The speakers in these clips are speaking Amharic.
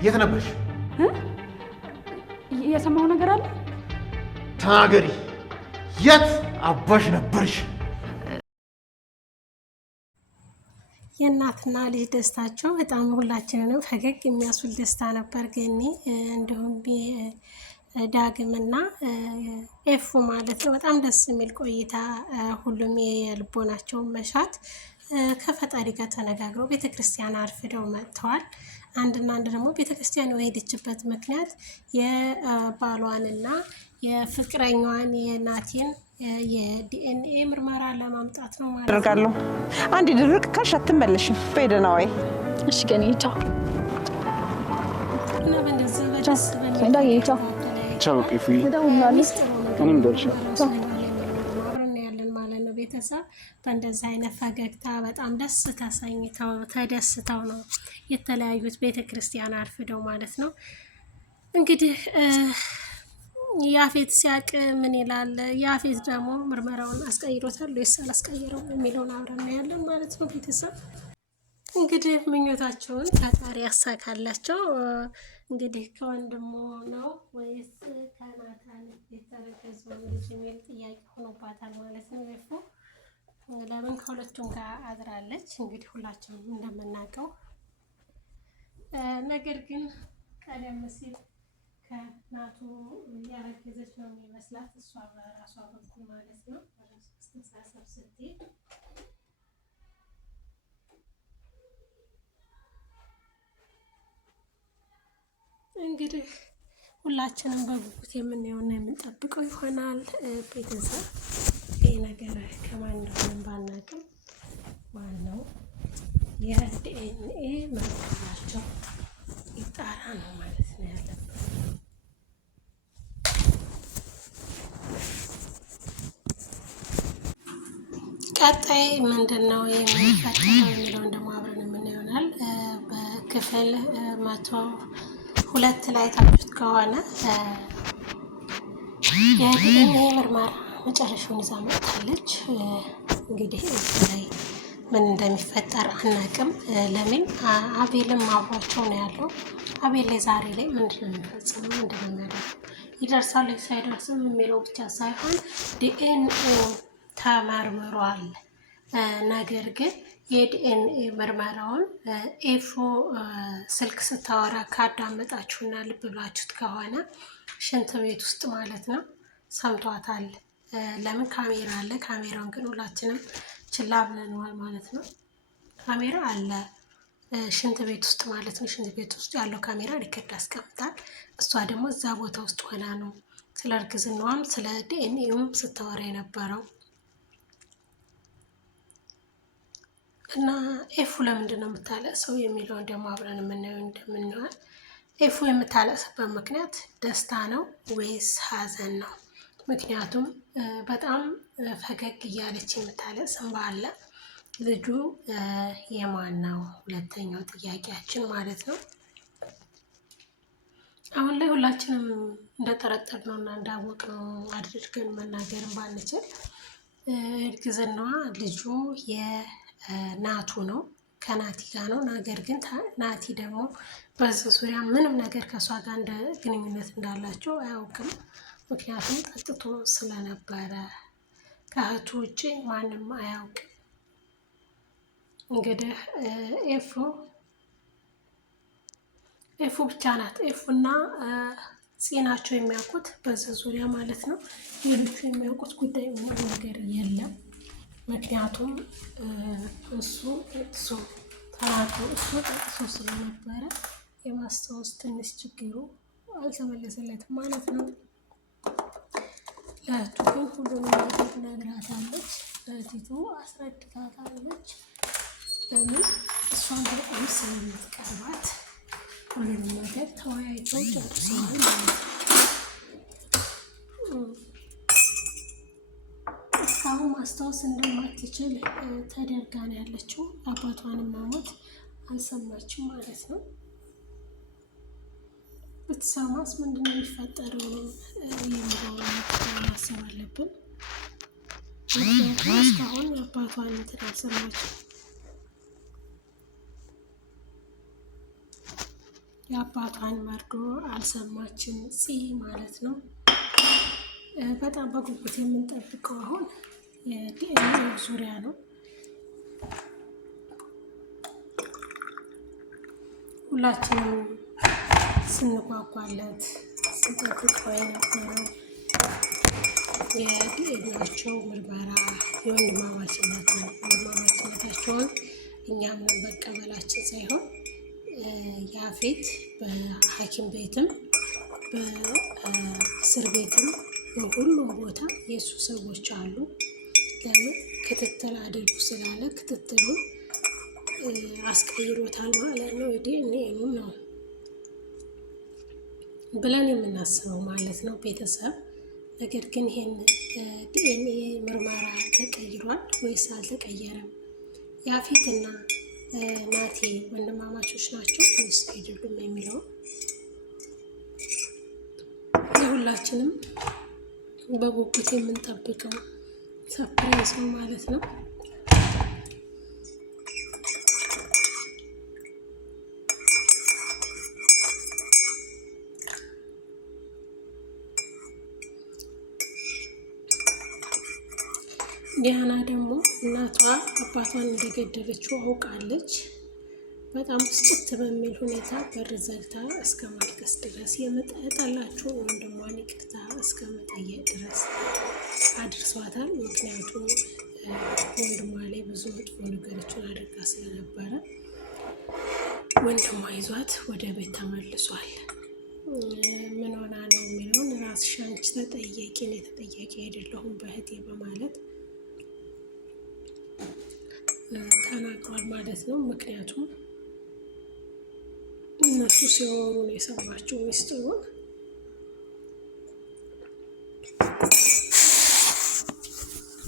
የት ነበርሽ? የሰማው ነገር አለ? ተናገሪ። የት አባሽ ነበርሽ? የእናትና ልጅ ደስታቸው በጣም ሁላችንንም ፈገግ የሚያስብል ደስታ ነበር። ገኒ እንዲሁም ዳግምና ኤፉ ማለት ነው። በጣም ደስ የሚል ቆይታ፣ ሁሉም የልቦናቸውን መሻት ከፈጣሪ ጋር ተነጋግረው ቤተክርስቲያን አርፍደው መጥተዋል። አንድና አንድ ደግሞ ቤተክርስቲያን የሄደችበት ምክንያት የባሏንና የፍቅረኛዋን የናቲን የዲኤንኤ ምርመራ ለማምጣት ነው ማለት አደርጋለሁ። አንድ ድርቅ ካሽ አትመለሽም። በደህና ወይ? እሺ ገኒ ቻው። እና በእንደዚህ በደስ እንዳየ ቻው ቻው ቄፊ። እኔም ደርሻለሁ። አብረን ያለን ማለት ነው። ቤተሰብ በእንደዚህ አይነት ፈገግታ በጣም ደስ ተደስተው ነው የተለያዩት ቤተክርስቲያን አርፍደው ማለት ነው። እንግዲህ ያፌት ሲያቅ ምን ይላል? ያፌት ደግሞ ምርመራውን አስቀይሮታል ወይስ አላስቀየረው የሚለውን አብረን ያለን ማለት ነው። ቤተሰብ እንግዲህ ምኞታቸውን ፈጣሪ ያሳካላቸው። እንግዲህ ከወንድሙ ነው ወይስ ከናታን የተረገዘው ልጅ የሚል ጥያቄ ሆኖባታል ማለት ነው። ይፉ ለምን ከሁለቱም ጋር አድራለች? እንግዲህ ሁላችንም እንደምናውቀው ነገር ግን ቀደም ሲል ከናቱ ያረገዘች ነው የሚመስላት እሷ በራሷ በኩል ማለት ነው። በራሷ አስተሳሰብ ስትሄድ እንግዲህ ሁላችንም በጉጉት የምናየውና የምንጠብቀው ይሆናል። ቤተሰብ ይህ ነገር ከማን እንደሆነ ባናውቅም ዋናው የዲኤንኤ ምርመራቸው ይጣራ ነው ማለት ነው ያለበት። ቀጣይ ምንድን ነው የሚፈጠረው የሚለውን ደግሞ አብረን የምናየው ይሆናል። በክፍል 102 ላይ ታችሁት ከሆነ የዲኤንኤ ምርመራ መጨረሻውን ይዛ መጥታለች። እንግዲህ እዚህ ላይ ምን እንደሚፈጠር አናውቅም። ለምን አቤልም አብሯቸው ነው ያለው። አቤል ላይ ዛሬ ላይ ምንድን ነው የሚፈጸመው? ምንድን ነው የሚያደርገው? ይደርሳል ሳይደርስም የሚለው ብቻ ሳይሆን ዲኤንኤ ተመርምሯል። ነገር ግን የዲኤንኤ ምርመራውን ኤፉ ስልክ ስታወራ ካዳመጣችሁና ልብ ብላችሁት ከሆነ ሽንት ቤት ውስጥ ማለት ነው ሰምቷታል። ለምን ካሜራ አለ። ካሜራውን ግን ሁላችንም ችላ ብለነዋል ማለት ነው። ካሜራ አለ ሽንት ቤት ውስጥ ማለት ነው። ሽንት ቤት ውስጥ ያለው ካሜራ ሪከርድ ያስቀምጣል። እሷ ደግሞ እዛ ቦታ ውስጥ ሆና ነው ስለ እርግዝናዋም ስለ ዲኤንኤውም ስታወራ የነበረው። እና ኤፉ ለምንድን ነው የምታለቅሰው የሚለውን ደግሞ አብረን የምናየው እንደምንሆን። ኤፉ የምታለቅስበት ምክንያት ደስታ ነው ወይስ ሀዘን ነው? ምክንያቱም በጣም ፈገግ እያለች የምታለቅስ እንባ አለ። ልጁ የማን ነው? ሁለተኛው ጥያቄያችን ማለት ነው። አሁን ላይ ሁላችንም እንደጠረጠርነው እና እንዳወቅነው አድርገን መናገርን ባንችል እርግዝናዋ ልጁ የናቱ ነው፣ ከናቲ ጋር ነው። ነገር ግን ናቲ ደግሞ በዚህ ዙሪያ ምንም ነገር ከእሷ ጋር እንደ ግንኙነት እንዳላቸው አያውቅም። ምክንያቱም ጠጥቶ ስለነበረ ከእህቱ ውጭ ማንም አያውቅም። እንግዲህ ኤፉ ብቻ ናት። ኤፉና ጽናቸው የሚያውቁት በዚህ ዙሪያ ማለት ነው። ሌሎቹ የሚያውቁት ጉዳይ ምንም ነገር የለም። ምክንያቱም እሱ ጠጥቶ ስለነበረ የማስታወስ ትንሽ ችግሩ አልተመለሰለትም ማለት ነው። ለእህቱ ግን ሁሉንም ነገር ነግራታለች። እህቲቱ አስረድታታለች። ለምን እሷን በጣም ስለምትቀርባት ሁሉንም ነገር ተወያይተው ጨርሰዋል ማለት ነው። እስካሁን ማስታወስ እንደማትችል ተደርጋ ነው ያለችው። አባቷንም መሞት አልሰማችም ማለት ነው። ብትሰማስ ምንድን ነው የሚፈጠረው የሚለውን ማሰብ አለብን። እስካሁን አባቷን እንትን አልሰማችም። የአባቷን መርዶ አልሰማችም ፂ ማለት ነው። በጣም በጉጉት የምንጠብቀው አሁን የዲኤንኤ ዙሪያ ነው። ሁላችንም ስንጓጓለት ስንጠብቀው የነበረው የዲኤንኤያቸው ምርመራ የወንድማማችነታቸውን እኛም መቀበላችን ሳይሆን ያፌት በሐኪም ቤትም በእስር ቤትም በሁሉም ቦታ የእሱ ሰዎች አሉ። ለምን ክትትል አድርጉ ስላለ ክትትሉን አስቀይሮታል ማለት ነው። ዲኤንኤውን ነው ብለን የምናስበው ማለት ነው ቤተሰብ። ነገር ግን ይሄን ዲኤንኤ ምርመራ ተቀይሯል ወይስ አልተቀየረም? ያፌትና ናቲ ወንድማማቾች ናቸው ወይስ አይደሉም የሚለው የሁላችንም በጉጉት የምንጠብቀው ሰርፕራይዝ ነው ማለት ነው። ዲያና ደግሞ እናቷ አባቷን እንደገደለችው አውቃለች። በጣም ብስጭት በሚል ሁኔታ በር ዘግታ እስከ ማልቀስ ድረስ የመጠጣላችሁ ወንድሟን ይቅርታ እስከ መጠየቅ ድረስ አድርሷታል። ምክንያቱም ወንድሟ ላይ ብዙ መጥፎ ነገሮችን አድርጋ ስለነበረ ወንድሟ ይዟት ወደ ቤት ተመልሷል። ምን ሆና ነው የሚለውን ራስሽ አንቺ ተጠየቂ፣ እኔ ተጠያቂ አይደለሁም በእህቴ በማለት ተናግሯል ማለት ነው። ምክንያቱም እነሱ ሲወሩ ነው የሰማቸው ሚስጥሩን።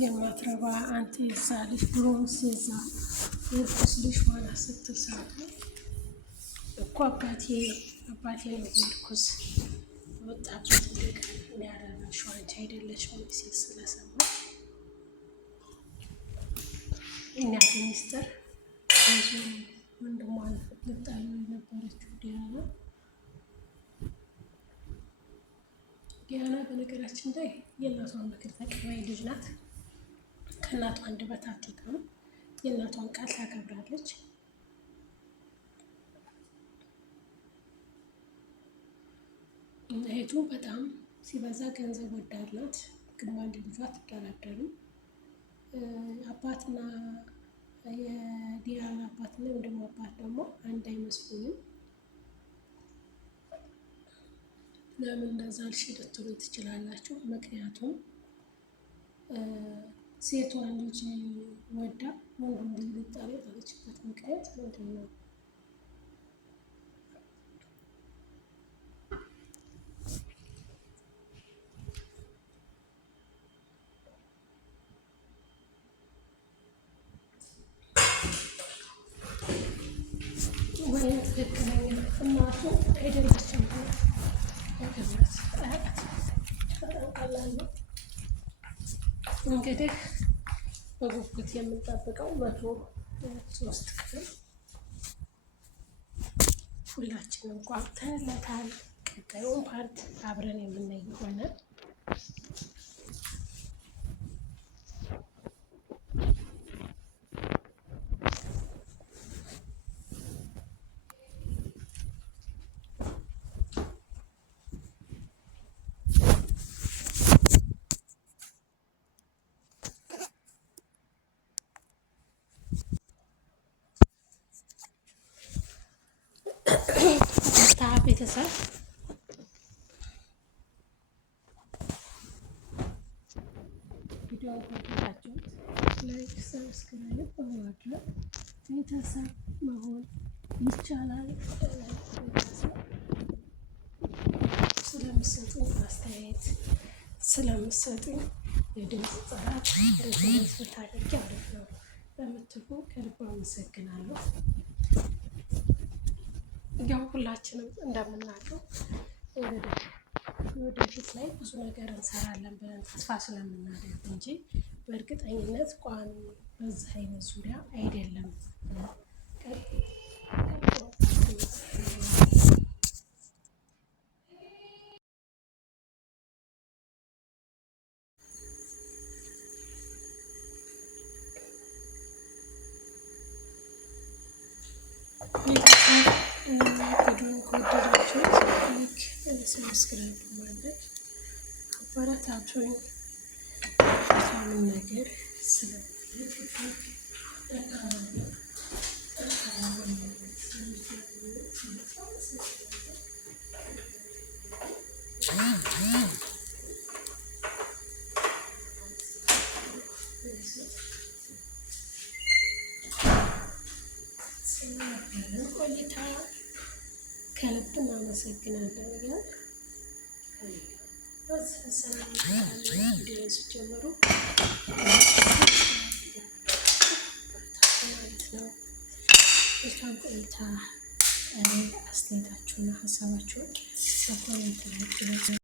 የማትረባ አንተ የዛ ልጅ ብሮንስ የዛ የርኩስ ልጅ ሆና ስትል ሰምቶ እኮ አባቴ ነው የርኩስ ወጣበት እንደቀን እንዲያደረግሽው አንቺ አይደለሽም ሲል ስለሰማ እናት ሚስጥር ብዙ ወንድሟን ልጣሉ የነበረችው ዲያና በነገራችን ላይ የእናቷን ምክር ተቀባይ ልጅ ናት። ከእናቷ አንደበት አትቀርም። የእናቷን ቃል ታከብራለች። እህቱ በጣም ሲበዛ ገንዘብ ወዳድ ናት። ግን በአንድ ልጇ አትደራደርም። አባትና የዲያና አባትና ወንድም አባት ደግሞ አንድ አይመስሉኝም። ለምን እንደዛ አልሽ ልትሉኝ ትችላላችሁ። ምክንያቱም ሴቷን ልጅ ወዳ ወንዱን ልጅ ልጣላ ያለችበት ምክንያት ምንድን ነው? ወይም ትክክለኛ እናቱ አይደለችም ለግብረት ጠያቀት ቀላል ነው። እንግዲህ በጉጉት የምንጠብቀው 103 ክፍል ሁላችንም ጓጉተንለታል። ቀጣዩን ፓርት አብረን የምናይ ይሆናል። ቤተሰብ ቪዲዮ ከወደዳችሁት ላይክ፣ ሰብስክራይብ በማድረግ ቤተሰብ መሆን ይቻላል። ቤተሰብ ስለምሰጡኝ አስተያየት ስለምሰጡኝ የድምፅ ጥራት ሬፈረንስ ብታደርጊ አሪፍ ነው ለምትሉ ከልብ አመሰግናለሁ። ያው ሁላችንም እንደምናውቀው ወደፊት ላይ ብዙ ነገር እንሰራለን ብለን ተስፋ ስለምናደርግ እንጂ በእርግጠኝነት ቋሚ በዚህ አይነት ዙሪያ አይደለም። ቪዲዮን ከወደዳችሁት ላይክ፣ ሰብስክራይብ ማድረግ አበረታቱኝ። ምን ነገር ቆይታ ከልብ እናመሰግናለን። ቪዲዮ ሲጀምሩ ማለት ነው። መልካም ቆይታ። አስተያየታችሁና ሀሳባችሁን በኮሜንት ላይ